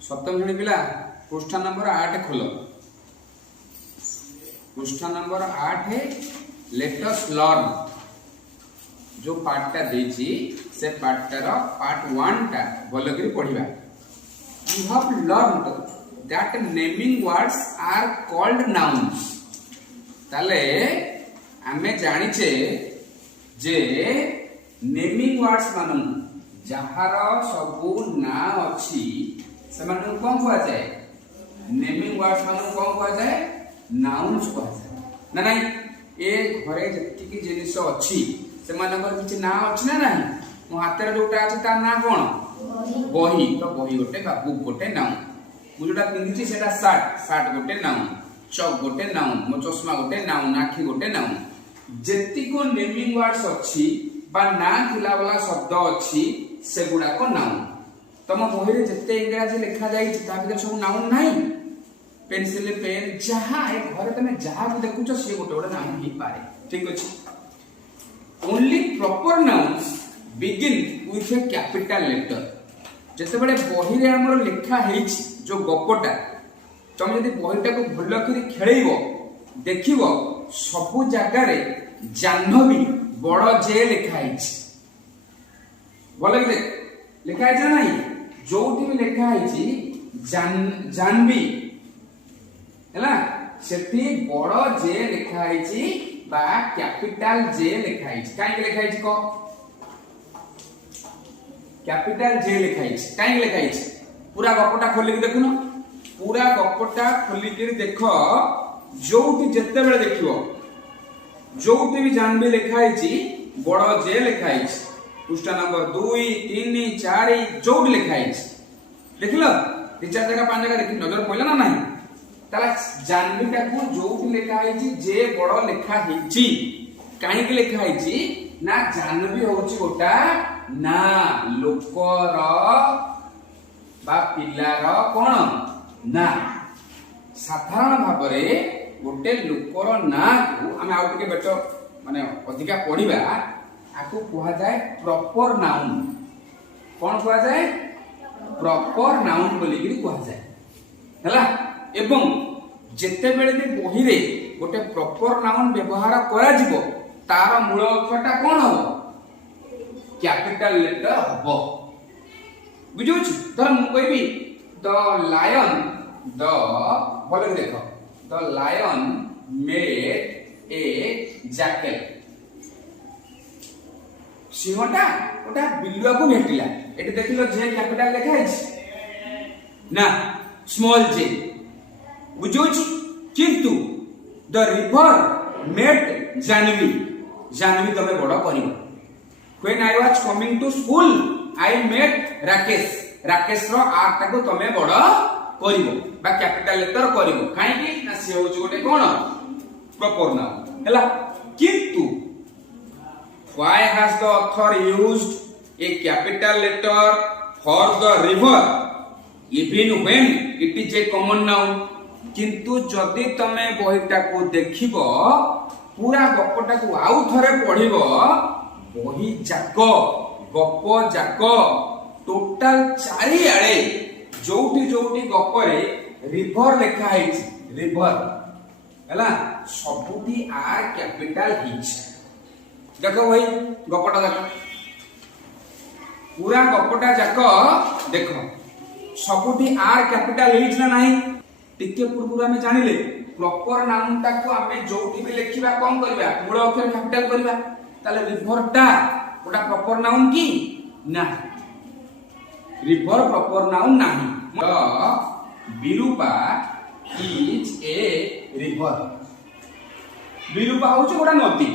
सप्तम श्रेणी पिला पृष्ठा नंबर 8 खोल। पृष्ठा नंबर 8 है लेट अस लर्न। जो पार्टा देची से पार्टार पार्ट 1 टा भल करी पढ़िबा। You have learned that naming words are called nouns. ताले आमे जानिचे जे नेमिंग वर्ड्स मानु जहार सबु ना अछि से मानु कोन कहा जाय। नेमिंग वर्ड्स मानु कोन कहा जाय नाउन्स कहा जाय ना नहीं। ए घरे जति की जिनिस अछि से मानकर किछि ना अछि ना नहीं। मो हाथ जोटा अछि ता ना कोन बही। तो बही गोटे बा बुक गोटे नाउन। मु जोटा पिंदिछि सेटा शर्ट शर्ट गोटे नाउन। चक गोटे नाउन। मो चश्मा गोटे नाउन। आखी गोटे नाउन। जति को नेमिंग वर्ड्स अछि बा ना खिला वाला शब्द अछि से गुडा को नाउन। तम बही रे जते इंग्रजी लिखा जाई ता भीतर सब नाउन नाही। पेंसिल पेन जहां ए घरे तमे जहां को देखुछ से गोटे गोटे नाउन ही पारे। ठीक अछि। Only proper nouns begin with a capital letter. जते बडे बही रे हमर लिखा हेछि जो गपटा तुम यदि बहीटा को भल करी खेलैबो देखिबो सब जगह रे जाह्नवी बड़ जे लिखा हेछि। बोले लिखा है ना नहीं। जोटी भी लिखा है जानवी हैला सेठी बड़ जे लिखा है बा कैपिटल जे लिखा है। काई लिखा है को कैपिटल जे लिखा है। काई लिखा है पूरा गपटा खोली के देखुनो। पूरा गपटा खोली के देखो जोटी जत्ते बेले देखिबो जोटी भी जानवी लिखा है बड़ जे लिखा है। पृष्ठा नंबर 2 3 4 जो लिखा है देख लो 3 4 जगह 5 जगह देखि नजर पइला ना नहीं। ताला जानवीटा को जो लिखा है जे बड़ लिखा है काई के लिखा है ना जानवी होची गोटा ना लोकर बा पिलार कोन ना। साधारण भाव रे गोटे लोकर ना को हम आउ के बेट माने अधिका पढिबा आको कहा जाए प्रॉपर नाउन। कौन कहा जाए प्रॉपर नाउन बोली गिरी कहा जाए हैला। एवं जेते बेले भी बही रे गोटे प्रॉपर नाउन व्यवहार करा जिवो तार मूल अक्षरटा कोन हो कैपिटल लेटर हो। बुझुछ धर मु कहबी द लायन द बोले देखो the lion made a jacket. सिंहटा ओटा बिल्लुआ को भेटिला एटी देखिलो जे कैपिटल लिखा है ना स्मॉल जे। बुझुछ किंतु the river made Jahnavi Jahnavi तमे बड़ करिवो। When I was coming to school I made Rakesh Rakesh रो आर ताको तमे बड़ करिवो बा कैपिटल लेटर करिवो। काहे कि ना से होछ गोटे कोन प्रॉपर नाउन हैला। किंतु why has the author used a capital letter for the river even when it is a common noun। किंतु जदि तमे बहीटा को देखिबो पूरा गपटा को आउ थरे पढिबो बही जाको गप जाको टोटल चारि आड़े जोटी जोटी गपरे रिवर लिखा है रिवर हैला सबुठी आर कैपिटल हिच। देखो भाई गपटा देखो पूरा गपटा जाको देखो सबुठी आर कैपिटल हिच ना नहीं। टिके पूर्व हमें जानिले प्रॉपर नाउन ता को हमें जोटी भी लिखिबा कोन करबा मूल अक्षर कैपिटल करबा ताले रिवर टा ओटा प्रॉपर नाउन की ना रिवर प्रॉपर नाउन नाही। The Birupa is a river. Birupa होछ ओटा नदी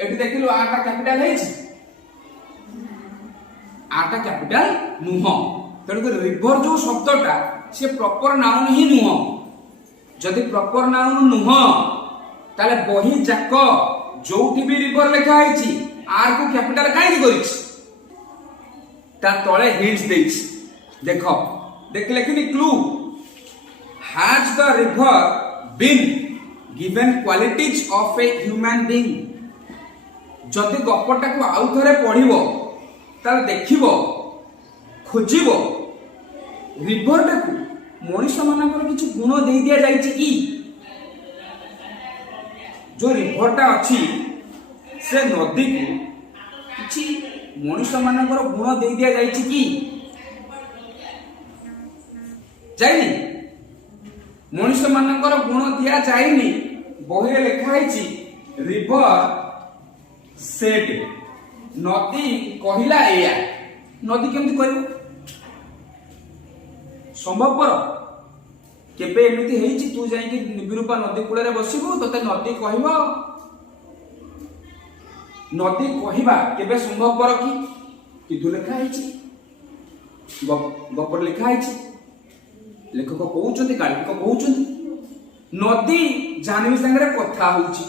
एटी देखिलो आटा कैपिटल है आटा कैपिटल नुह। तेणुक रिवर जो शब्दटा से प्रॉपर नाउन ही नुह। जदि प्रॉपर नाउन नुह ताले बही जाक जोठी भी रिवर लिखा है आर को कैपिटल काई करिछ ता तळे हिंट्स देछ। देखो देख लेकिन clue has the river been given qualities of a human being. जदि गपटा को आउ थरे पढिबो ताले देखिबो खोजिबो रिवर टाकू मनुष्य मानकर किसी गुण दे दिया जाइए कि जो रिभरटा अच्छी से नदी को किसी मनुष्य मानकर गुण दे दिया जाइए कि जाइनी मनुष्य मानकर गुण दिया जाइनी बही लिखाई रिवर सेड नदी कहला एया नदी केमती कह संभवपर केबे एमिति हेइछि तू जाई कि निबिरूपा नदी कूଳରେ बसिबु तते नदी कहबो नदी कहबा केबे संभवपर कि किदु लेखा हेइछि गपर लेखा हेइछि लेखक कहउछन्ति गाल्पिक कहउछन्ति नदी जानवी संगे कथा होउछि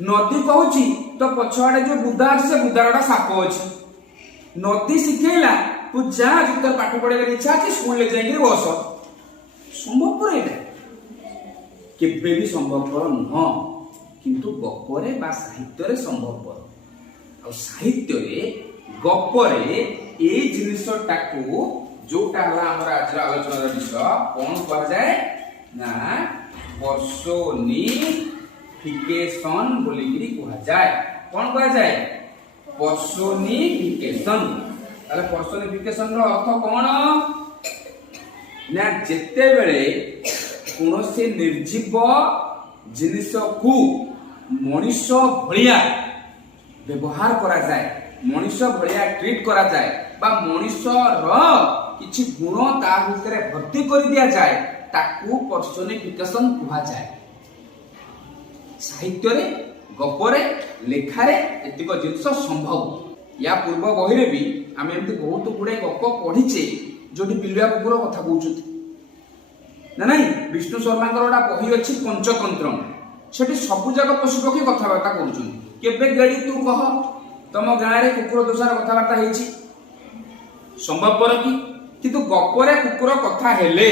नदी कहउछि तो पछाडे जो बुदा से बुदारडा साप अछि नदी सिखेला तू जा जितर पाठ पढ़े इच्छा अछि स्कूल ले जाई बस संभवपर एटा केबे भी संभवपर नुह किंतु गपरे बा साहित्य रे संभवपर आ साहित्य रे गपरे ए जिनिसटा को जोटा हला हमर आज आलोचना विषय कोन कर जाए ना पर्सोनिफिकेशन बोली गिरी कहा जाए कोन कहा जाए पर्सोनिफिकेशन ताले पर्सोनिफिकेशन रो अर्थ कोन ना जेते बेले कोनोसी निर्जीव जिनिस को मनुष्य भलिया व्यवहार करा जाए मनुष्य भलिया ट्रीट करा जाए बा मनुष्य रो किछि गुण ता भितरे भर्ती कर दिया जाए ताकू पर्सोनिफिकेशन कहा जाए साहित्य रे गपरे लेखारे एतिक जिनिस संभव या पूर्व बही रे भी आम एमती बहुत गुड़े गप पढ़ीचे जोटी बिलुआ कुकुर कथा कहउछथि ना नहीं विष्णु शर्मा गोटा बही अच्छी पंचतंत्र सेठी सबु जाक पशु पक्षी कथबार्ता करुछन केबे गेड़ी तू कह तम गाँ रे कुकुर दोषार कथबार्ता हेछि संभवपर कि किंतु गपरे कुकुर कथा हेले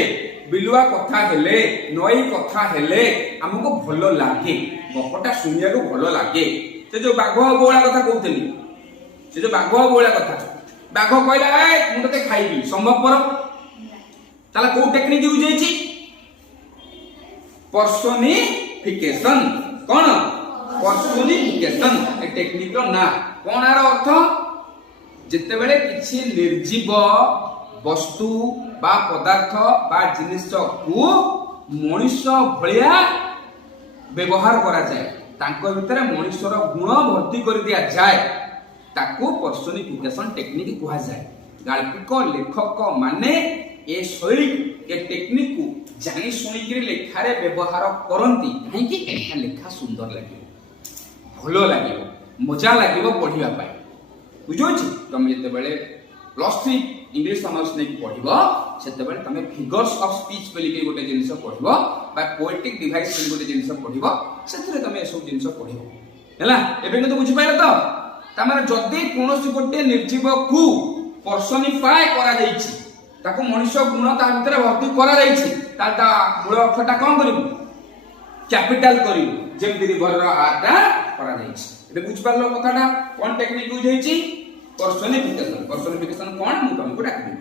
बिलुआ कथा हेले नई कथा हेले हमको भलो लागे गपटा सुनिया को भलो लागे से जो बाघ बोला कथा कहउतली से जो बाघ बोला कथा बाघ कहला ए मु तते खाइबी संभवपर ताला को technique use हेछि personification cone personification a technique रो ना कोन आर अर्थ जेते बेले किछि निर्जीव वस्तु बा पदार्थ बा जिनिस को मनुष्य भलिया व्यवहार करा जाए तांको भितरे मनुष्यर गुण भर्ती कर दिया जाए ताकू पर्सोनिफिकेशन टेक्निक कहा जाए गाल्पिक लेखक माने ए शैली ए टेक्निक को जानी सुनी लेखारे व्यवहार करती कहीं लेखा सुंदर लगे भलो लगे मजा लगे पढ़ा बुझे तुम जिते +3 इंग्लिश ऑनर्स नहीं पढ़ से तुम फिगर्स ऑफ स्पीच बोलिक गोटे जिन पढ़ पोएटिक डिवाइस गोटे जिन पढ़ से तुम ये सब जिन पढ़ है बुझीपार तो तमार जदि कौन गोटे निर्जीव को पर्सोनिफाई करा जाइछि ताको मनुष्य गुण ता भीतर भर्ती करा जाइछि ता मूल अर्थटा कौन करिवु कैपिटल करिवु जेमति रिवर रो आटा करा जाइछि एबे बुझ पारलो कथाटा कोन टेक्निक यूज हेछि पर्सोनिफिकेशन पर्सोनिफिकेशन कोन मु तुमको डाकबी